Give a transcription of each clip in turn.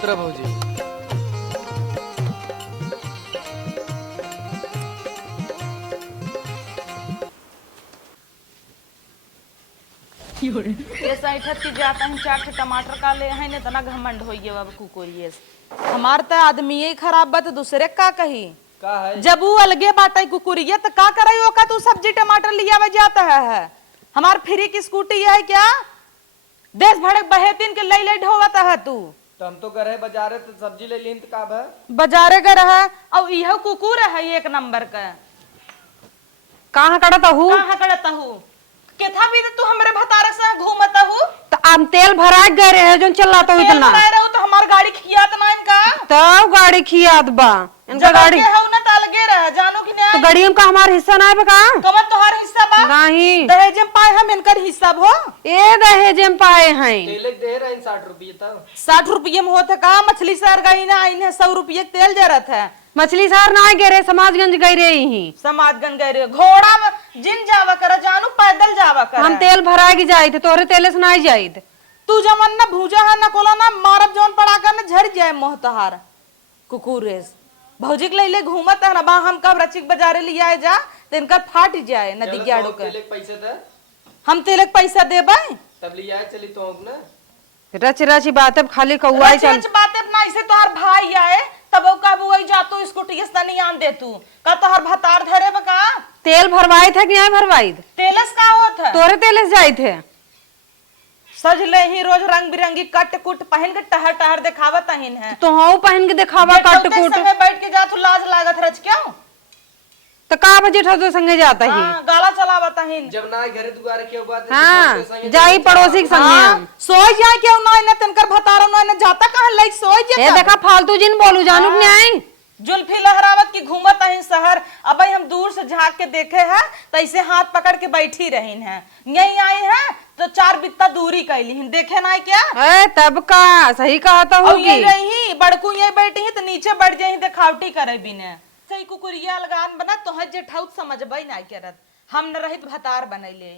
उतरा भौजी। ये सैठत की जाता है 4 टमाटर का ले है ने तना घमंड होई गया बाबू कुकुरिये हमार त आदमी ही खराब बा तो दूसरे का कही का है जब वो अलगे बाटा कुकुरिये तो का करई ओका तू सब्जी टमाटर लिया वे जाता है हमार फ्री की स्कूटी है क्या देश भड़क बहेतीन के ले ढोवत है तू तो हम तो गए बाजारे तो सब्जी ले लीन का है बाजारे का रहा और यह कुकुर है एक नंबर का कहाँ करता हूँ कहाँ करता हूँ केथा भी तू हमरे भतारे से घूमता हूँ तो आम तेल भरा गए रहे जो चलाता हूँ इतना तो हमार गाड़ी खियात ना इनका तब गाड़ी खियात बा इनका गाड़ी है ना तालगे रह जानो कि नहीं तो गाड़ी में का हमार हिस्सा ना है का कमर तोहार हिस्सा बा नहीं दहेज में पाए हम इनकर हिस्सा भो ए दहेज में पाए हैं तेल दे रहे 60 रुपये तब 60 रुपये में होते का मछली सर गई ना इन्हें 100 रुपये तेल जरूरत है मछली सार ना गए रे समाजगंज गए रे ही समाजगंज गए रे घोड़ा में जिन जावा कर जानू पैदल जावा कर हम तेल भरा के जाए थे तोरे तेले से ना जाए तू जमन ना भूजा है ना कोला ना मारब जौन पड़ा कर ना झड़ जाए मोहतहार कुकुरेस भौजी के ले घूमत है ना बा हम कब रचिक बाजारे लिया है जा तो इनका फाट जाए नदी गाड़ो के पैसे दे हम तेल के पैसा देबे तब लिया चली तो ना रच रच बात खाली कौआ चल बातें ना इसे तोहर भाई आए तब कब वही जातू स्कूटी से नहीं आन दे तू का तोहर भतार धरे बका तेल भरवाए थे कि नहीं भरवाई तेलस का होत है तोरे तेले से जाए थे सज ले ही रोज रंग बिरंगी कट कुट पहन के टहर टहर दिखावत अहिन है तो हाँ पहन के दिखावा कट कुट संगे बैठ के जा तू लाज लागत रच क्यों तो का बजे तो संगे जाता ही गाला चलावत अहिन जब ना घरे दुआरे के बात हाँ जाई पड़ोसी के संगे हम सोई जाए क्यों ना इने तनकर भतारो ना इने जाता कहां लई सोई जे ए देखा फालतू जिन बोलू जानू नहीं आई जुल्फी लहरावत की घूमत अहिन शहर अब हम दूर से झांक के देखे हैं तो ऐसे हाथ पकड़ के बैठी रहीन है यही आई है तो 4 बित्ता दूरी कैली देखे ना क्या ए तब का सही कहता हूँ ये रही बड़कू ये बैठी है तो नीचे बढ़ जाही दिखावटी करे बिने सही कुकुरिया लगान बना तो जेठाउत समझबई ना करत हम न रहित भतार बनैले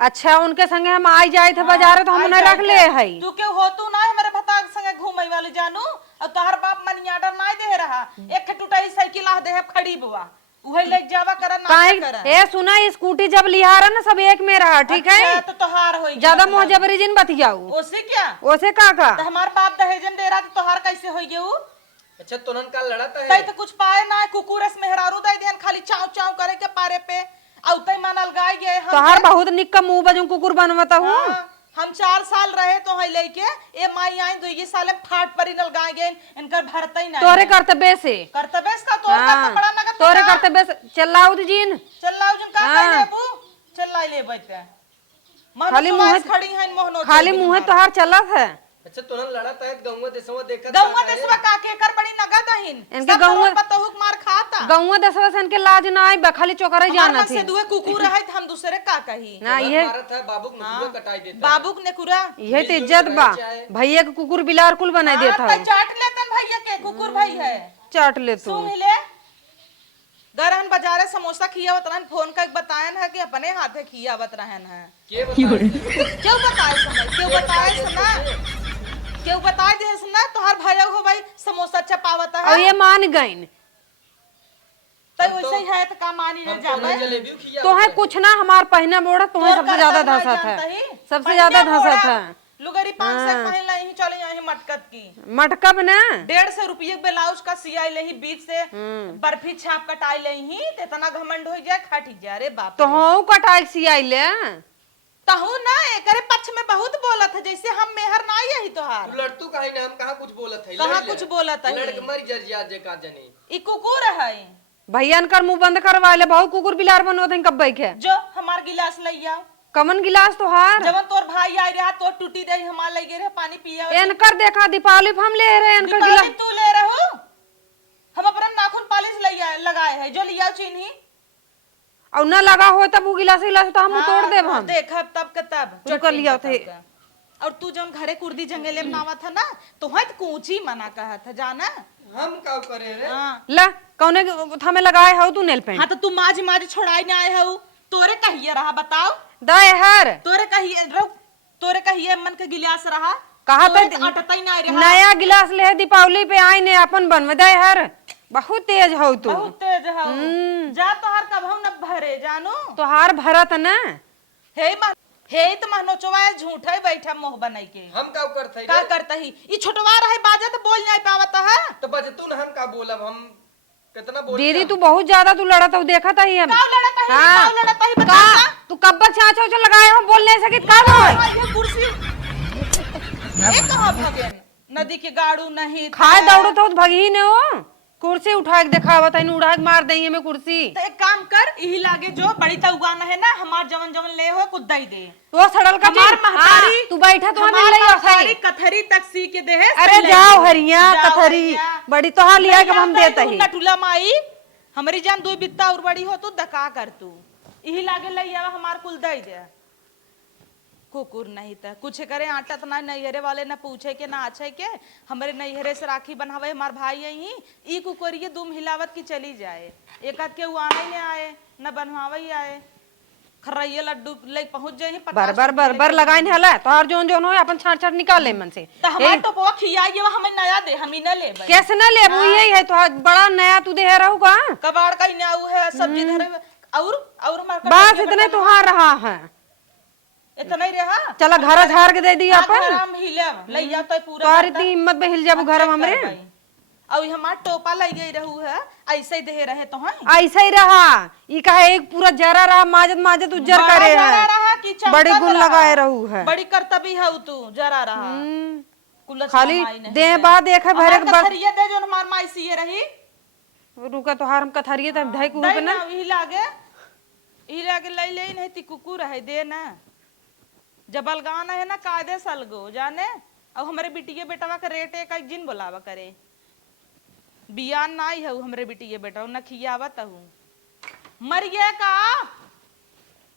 अच्छा उनके संगे हम आई जाए थे बाजार तो हम उन्हें रख ले है तू के हो तू ना हमारे भतार संगे घूमई वाले जानू और तोहर बाप मनी आर्डर ना दे रहा एक टूटाई साइकिल आ दे खड़ी बुआ उहे ले जावा कर ना कर ए सुना स्कूटी जब लिया रहा ना सब एक में रहा ठीक है तो तोहार होई ज्यादा मोहजबरी जिन बतियाऊ ओसे क्या ओसे का तो हमार बाप दहेजन दे रहा तो तोहार कैसे होई गेऊ अच्छा तुरंत का लड़ाता है तई तो कुछ पाए ना कुकुरस मेहरारू दे देन खाली चाव चाव करे के पारे पे औतई मानल गाय गए हम तोहार बहुत निक्का मुंह बजू कुकुर बनवता हूँ हम 4 साल रहे तो है लेके ए माई आई 2 साल फाट परी नल गाय गए इनकर भरतई ना तोरे कर्तव्य से कर्तव्य का तोर का बड़ा नगद तोरे कर्तव्य से चलाऊ जिन चलाऊ जिन का कह देबू चला ले बैठे खाली मुंह खड़ी है मोहनो खाली मुंह तोहार चलत है अच्छा तुरंत लड़ाता है गौवा देसवा देखा गौवा देसवा का के कर बड़ी नगद अहिन इनके गौवा पतहुक मार खाता गौवा देसवा से इनके लाज ना आई खाली चोकरे जाना थी से दुए कुकुर है हम दूसरे का कही ना ये बाबूक ने कटाई देता बाबूक ने कुरा ये तो इज्जत बा भैया के कुकुर बिलार कुल बना देता है चाट लेतन भैया के कुकुर भाई है चाट ले तू सुन ले गरहन बाजारे समोसा खियावत रहन फोन का बतायन है कि अपने हाथे खियावत रहन है क्यों बताए समय क्यों बताए सुना क्यों बताए दे सुना तोहर भैया हो भाई समोसा चपावत है और ये मान गईन तय वैसे ही है तो का मानी न जावे तो है कुछ ना हमार पहना बोड़ा तुम्हें सबसे ज्यादा धसत है सबसे ज्यादा धसत है लुगरी 500 पहन लही चले यही मटकत की मटकब ना 150 रुपये ब्लाउज का सियाई लही बीच से बर्फी छाप कटाई लही इतना घमंड हो जाए खट जाए रे बाप तो हो कटाई सियाई ले तहु ना एकरे पक्ष में बहुत बोलत है जैसे हम मेहर ना यही तोहार लड़तू काहे ना हम कहां कुछ बोलत है कहां कुछ बोलत है लड़के मर जरिया जे का जने ई कुकुर है भैया कर मुंह बंद करवा ले बहुत कुकुर बिलार बनोत है कब के जो हमार गिलास लइया कमन गिलास तोहार जब तोर भाई आई रहा तो टूटी दे हमार लगे रे पानी पिया इनकर देखा दीपावली हम ले रहे इनकर गिलास तू ले रहो हम अपना नाखून पालिश लइया लगाए है जो लिया चीनी और न लगा हो तब वो गिलास तो हम तोड़ देब हम देखब तब के तब जो कर लिया थे और तू जौन घरे कुर्दी जंगले में नावा था ना तो हत कूची मना कहा था जाना हम का करे रे ला कौने हमें लगाए हो तू नेल पेंट हां तो तू माज माज छोड़ाई ना आए हो तोरे कहिए रहा बताओ दाए हर तोरे कहिए मन के गिलास रहा कहा तो तो अटता ही नहीं रहा। नया गिलास ले दीपावली पे आई ने अपन बनवा दे हर बहुत तेज हो तू बहुत तेज हो। जा तोहार कभू न भरे जानू। तोहार भरत न हे तो महनोचवा झूठा ही बैठा मोह बनाई के। हम का करते का करता ही ई छोटवा रहे बाजा तो बोल नहीं पावत है। तो बजतू न हम का बोलब हम कितना बोल दीदी तू बहुत ज्यादा तू लड़त हो देखा था ही हम काव लड़ता है हाँ। काव लड़ता है का बता। तू कब छाछ छो लगाए हो बोल नहीं सकित का भाई ये कुर्सी ये कहां भगेन नदी के गाड़ू नहीं खाए दौड़ो तो भगी ने हो कुर्सी उठा के दिखावत है उड़ा के मार दई में कुर्सी। तो एक काम कर यही लागे जो बड़ी तो उगाना है ना हमार जवन जवन ले हो कुछ दई दे। तो सड़ल का हमार महतारी तू बैठा तो हमें हमार ले महतारी कथरी तक सी के दे है। अरे जाओ हरिया कथरी बड़ी तो हां लिया के हम देते ही नटुला माई हमारी जान दो बित्ता और बड़ी हो तो दका कर तू यही लागे लइया हमार कुल दई दे। कुकुर नहीं था कुछ करे आटा तो ना नैहरे वाले ना पूछे के ना आछे के हमारे नैहरे से राखी बनवावे हमार भाई यही ई कुकुरिये दुम हिलावत की चली जाए एक आध के वो आने ने आए न बनवावे ही आए खर्रैया लड्डू ले पहुंच जाए बर लगाइन हला तोहर जोन जोन हो अपन छाट छाट निकाल ले मन से तो हमार तो वो खियाई वो हमें नया दे हम ही न लेबे। कैसे ना लेबू यही है तो बड़ा नया तू दे रहू का कबाड़ का न्याऊ है सब्जी धरे और हमार बस इतने तुहार रहा है इतना ही रहा। चला घर झाड़ के दे दी अपन हम हिलेब लइया तो पूरा तोहर इतनी हिम्मत में हिल जाबू घर हमरे और हमार टोपा लग गई रहू है ऐसे ही दे रहे तो हैं ऐसा ही रहा ई कहे एक पूरा जरा रहा माजत माजत उज्जर करे है बड़ी गुण लगाए रहू है बड़ी कर्तव्य है तू जरा रहा कुलस खाली कमाई नहीं दे है। बा देखे भरे के कथरिया दे जो हमार माई सीए रही रुका तोहार हम कथरिए तब धई को दई ना यही लागे लई ले नहीं ती कुकुर है दे ना जबल गाना है ना कायदे सलगो जाने अब हमारे बिटिया बेटवा का रेट एक जिन बोलावा करे बियान नाई है हमारे बिटिया बेटा न खियावत हूँ मर गया का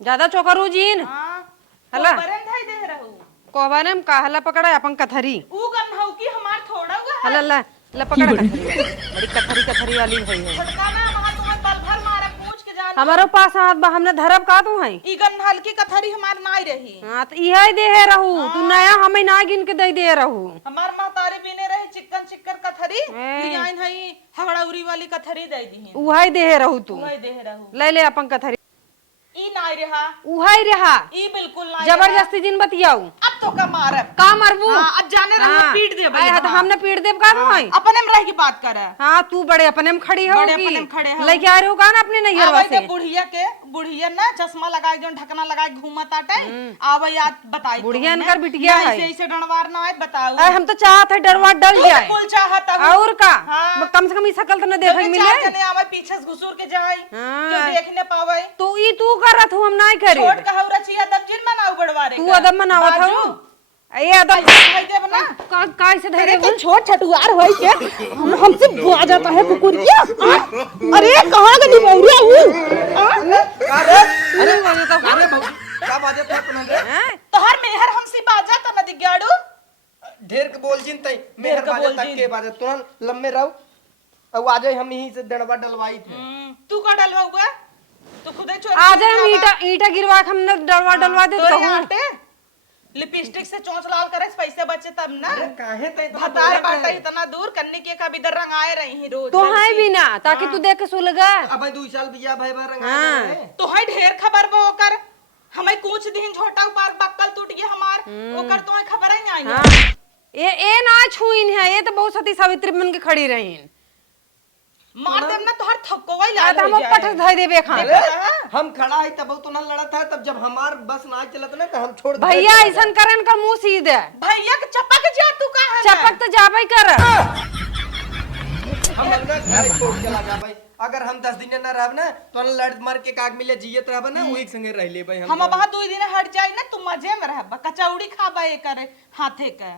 ज्यादा चोकरू जीन हाँ हला बरन धाई दे रहू कोबाने में काहला पकड़ा अपन कथरी ऊ गन हऊ की हमार थोड़ा हुआ है हला ला ला पकड़ा कथरी बड़ी कथरी कथरी वाली है छटकाना वहां तुम्हें पल भर मारे पूछ के जान हमारे पास हाथ बा हमने धरब का तू है ई गन हल्की कथरी हमार नाई रही हां तो इहे दे है रहू तू नया हमें ना गिन के दे दे रहू हमार महतारी बीने रही चिकन चिक्कर कथरी लियाइन हई हगड़ौरी वाली कथरी दे दी उहाई दे है रहू तू वही दे रहू ले ले अपन कथरी ई नाई रहा उहाई रहा ई बिल्कुल नाई जबरदस्ती जिन बतियाऊ अब तो का मारब का मरबू अब जाने रहो पीट दे भाई तो हमने पीट देब का तू है अपने में रह की बात करे हां तू बड़े अपने में खड़ी हो बड़े अपने में खड़े हो। लेके आ रहे हो का ना अपने नैहरवा से बुढ़िया ना चश्मा लगाए जो ढकना लगाए घूमत आटे आवे याद बताई बुढ़िया इनकर बिटिया है ऐसे डणवार ना आए बताओ अरे हम तो चाहत है डरवा डल जाए बिल्कुल चाहत हूं और का हाँ। कम से कम ई शकल तो न देखे मिले चार जने आवे पीछे से घुसूर के जाए क्यों देखने पावे तू ई तू करत हूं हम नहीं करे छोट कहू रचिया तब जिन बनाऊ बड़वारे तू अदब मनावत हूं ए अदब भाई दे बना काय से धरे तो छोट छटुआर होई के हमसे बुआ जाता है कुकुरिया। अरे कहां गली बौरिया हूं अरे का बाजत है अपन रे तोहर मेहर हमसे बाजा त न दिगाड़ू ढेर के बोल जिन तई मेहर के बोल बाजत तक जिन। के बाजत तुरंत लम्बे रहो अब आज हम यहीं से दड़वा डलवाई थे तू का डलवाऊगा तू खुद ही चोरी आज हम ईटा ईटा गिरवा के हमने डलवा दे तो कहूं आटे लिपस्टिक से चोंच लाल करे पैसे बचे तब ना अरे काहे तई भतार बाटा इतना दूर कन्ने के का भी दर रंग आए रही ही रोज तो है भी ना ताकि तू देख के सुलगा अब 2 साल बिया भाई बार रंगा हाँ। है तो है ढेर खबर बो ओकर हमें कुछ दिन छोटा ऊपर बक्कल टूट गया हमार ओकर तो खबर ही नहीं हां ए ना छुइन है ये तो बहुत सती सावित्री बन के खड़ी रहीन मार देब ना तोहर थकोई आ लाल तो हो हम पट जाए धर देबे खान अरे हम खड़ा है तब तो ना लड़ा था तब जब हमार बस ना चलत ना तो हम छोड़ दे भैया ऐसन करन का मुंह सीधे भैया के चपक जा तू का है चपक तो जाबे कर हम अपना घर छोड़ चला जा भाई अगर हम 10 दिन ना रहब ना तो लड़ मार के काग मिले जियत रहब ना वही संगे रह ले भाई हम वहां 2 दिन हट जाई ना तू मजे में रहब कचौड़ी खाबा करे हाथे के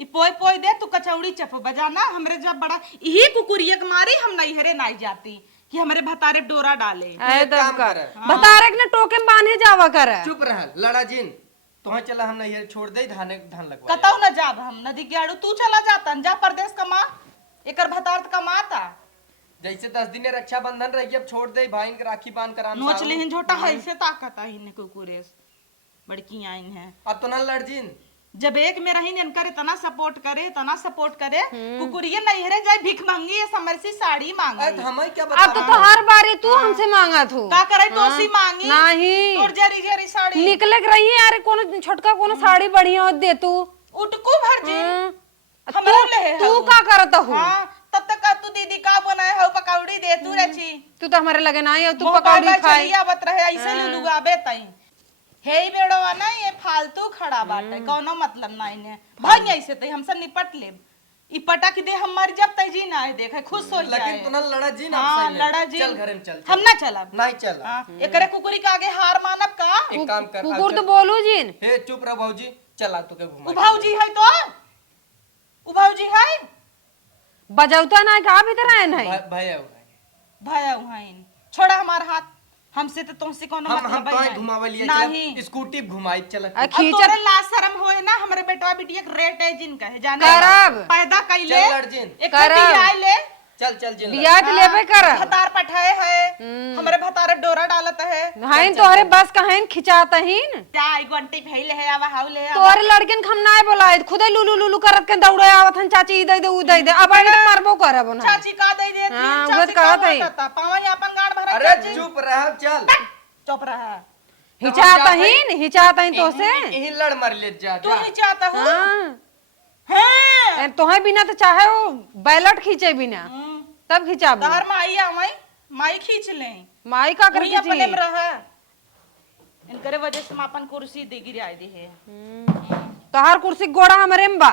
ई पोय पोय दे तू कचौड़ी चप बजाना हमरे जब बड़ा यही कुकुरिया के मारी हम नहीं हरे नहीं जाती कि हमारे भतारे डोरा डाले ऐ दब काम कर कर। बता रे ने टोके में बांधे जावा कर चुप रह लड़ा जिन तो चला हम नहीं छोड़ दे धान लगवा कतौ न जाब हम नदी गेड़ू तू चला जाता जा परदेश कमा एकर भतार कमाता जैसे 10 दिन रक्षाबंधन रही अब छोड़ दे भाई के राखी बांध कर नोच लेहिन झोटा है से ताकत आई ने कुकुरेस बड़की आइन है अब तो ना लड़ जिन जब एक में रही इनकर इतना सपोर्ट करे कुकुरिया नहीं हरे जाए भीख मांगी है समरसी साड़ी मांगी तो हमें क्या अब तो हर बारी तू हमसे मांगा तू का करे तो सी मांगी नहीं और जरी जरी साड़ी निकले के रही है यार कोनो छोटका कोनो साड़ी बढ़िया हो दे तू उटकू भर जी तू हमरा ले तू का करत हो हां तब तक तू दीदी का बनाए हो पकौड़ी दे तू रची तू तो हमारे लगे ना है तू पकौड़ी खाई आवत रहे ऐसे लुलु आबे तई हे बेड़वा ना ये फालतू खड़ा बाटे कोनो मतलब ना इने भाई ऐसे तई हमसे निपट लेब ई पटक दे हम मर जब तई जी ना है देखे खुश हो जाए लेकिन तू ना लड़ा जी ना हां लड़ा जी चल घरे में चल हम ना चलब नहीं चल एकरे कुकुरी के आगे हार मानब का एक काम कर कुकुर तो बोलू जिन हे चुप रह भौजी चला तू के घुमा उ भौजी है तो उ भौजी है बजौता ना का भीतर आए नहीं भैया भया हुआइन छोड़ा हमार हाथ हमसे तो तुमसे कोनो हम मतलब तो है घुमावे लिए नहीं चल स्कूटी घुमाई चल अब तोरे लाज शर्म होए ना हमरे बेटवा बिटिया रेट है जिनका है जाने करब। पैदा कइले चल लड़जिन एक करब। आए ले चल चल जिन बियाह के लेबे कर भतार पठाए है हमरे भतार डोरा डालत है हाइन तोहरे बस कहेन खिंचाता हिन जा आई घंटी भइले है आवा हाउ ले तोहरे लड़कन हम ना बोलाए खुदे लुलु लुलु करत के दौड़े आवत हन चाची ई दे दे उ दे दे अब आई मारबो करब ना चाची का दे दे हाँ, चाची उगत कहत है। पावन अपन गाड़ भरा अरे चुप रह चल चुप रहा हिचाता हिन तो से यही लड़ मार ले जा तू ही चाहता हूं हां हैं तोहे बिना तो चाहे वो बैलट खींचे बिना तब खिंचाबो तार माई आवे माई खींच ले माई का कर वही अपने में रहा इनकरे वजह से हम अपन कुर्सी दे गिराए दे है तोहार कुर्सी गोड़ा हमरे में बा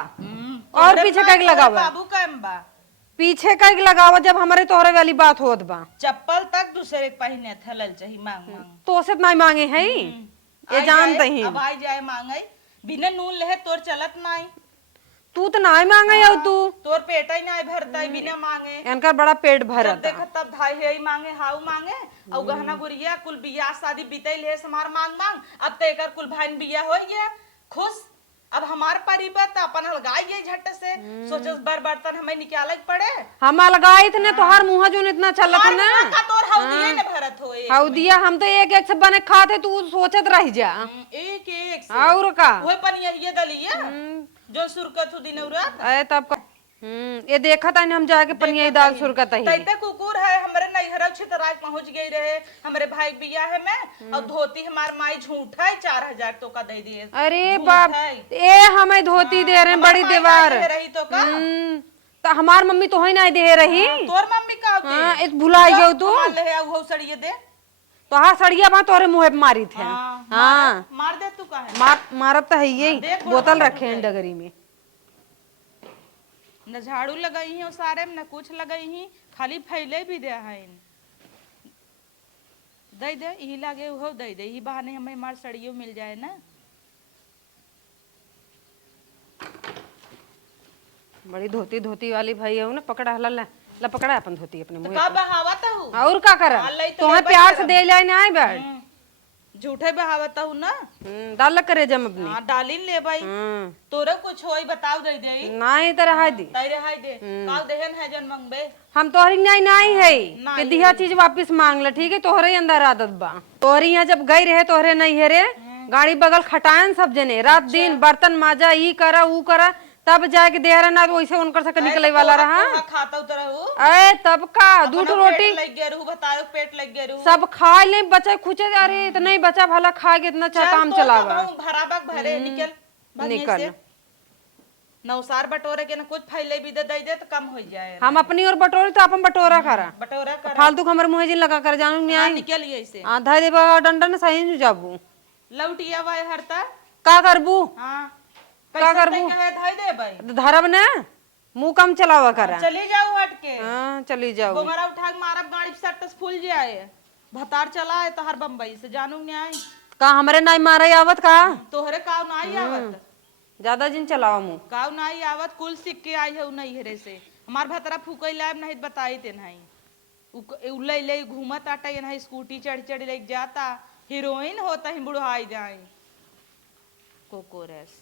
और पीछे कई लगावा बाबू का एम्बा पीछे कई लगावा जब हमारे तोहरे वाली बात होत बा चप्पल तक दूसरे के पहने थलल चाहिए मांग मांग तो से नहीं मांगे है ये जानते ही अब आई जाए मांगे बिना नून ले तोर चलत नहीं तू तो नहीं मांगे हो तू तोर पेट ही नहीं भरता बिना मांगे इनका बड़ा पेट भरा जब देखा तब भाई है ही मांगे हाउ मांगे और गहना गुड़िया कुल बियाह शादी बीतल है समार मांग मांग अब तो एकर कुल भाई बियाह हो गया खुश अब हमार परिवार तो अपन हलगाई झट से सोचस बर बर्तन हमें निकाले पड़े हम अलगाई थे तोहार मुंह जो इतना चलत है ना का तोर हौदिये ने भरत होए हौदिया हम तो एक एक से बने खाते तू सोचत रह जा एक एक से और का ओए पनिया ये दलिया जो सुरकत हु दिनौरा ए तब का ये देखा था हम जाके पनिया दाल सुरकत ही तैते कुकुर है हमरे नैहरा छितराज पहुंच गई रहे हमरे भाई बिया है मैं और धोती हमार माई झूठा है 4000 तो का दे दिए अरे बाप ए हमें धोती दे रहे बड़ी दीवार रही तो का तो हमार मम्मी तो ही नहीं दे रही तोर मम्मी का होती हां इस भुलाई गयो तू ले है वो सड़िए दे तो हां सड़िया बा तोरे मुंह पे मारी थे हां मार दे तू का है मारत तो है यही बोतल रखे हैं डगरी में न झाड़ू लगाई ही सारे में न कुछ लगाई ही खाली फैले भी दे है दे दे यही लागे हो दे दे ही बहाने हमें मार सड़ियों मिल जाए ना बड़ी धोती धोती वाली भाई है ना पकड़ा हला ला पकड़ा अपन धोती अपने मुंह का बहावत हूं और का कर तोहे प्यार से दे जाए ना आई बैठ झूठे बहावत हूं ना डाल करे जम अपनी हां डालिन ले भाई तोरे कुछ होई बताओ दे दे नहीं तो रहा दी तई रहाई दे काल देहन है जन मंगबे हम तोहरी नहीं है कि दिया चीज वापस मांग ले ठीक है तोहरे अंदर आदत बा तोहरी यहाँ जब गई रहे तोहरे नहीं है रे गाड़ी बगल खटायन सब जने रात दिन बर्तन माजा ई करा ऊ करा तब जाके दे रहा ना वैसे उनकर से निकले वाला रहा खाता उतर हूं अरे तब का दूध रोटी लग गया रहू बताओ पेट लग गया रहू सब खा ले बचे खुचे अरे इतना ही बचा भला खा के इतना अच्छा काम चलावा भराबक भरे निकल नौसार बटोरे के ना कुछ फैले भी दे दे तो कम हो जाए हम अपनी और बटोरे तो अपन बटोरा खरा बटोरा कर फालतू हमर मुंह जिन लगा कर जानू नहीं आई निकल ऐसे आधा देबा डंडन सही नु जाबू लौटिया भाई हरता का करबू हां का करबू कहे धाई दे भाई धरब ना मुंह कम चलावा करा चली जाओ हट के हां चली जाओ गोमरा उठा के मारब गाड़ी सट्टस फूल जाए भतार चला है तो हर बम्बई से जानू नहीं आई का हमरे नहीं मारे आवत का तोहरे काव नहीं आवत ज्यादा जिन चलावा मुंह काव नहीं आवत कुल सिक के आई है उ नहीं हेरे से हमार भतरा फूकई लाब नहीं बताई ते नहीं उले ले घूमत आटा ये नहीं स्कूटी चढ़ चढ़ ले जाता हीरोइन होता ही बुढ़ाई जाए कोकोरस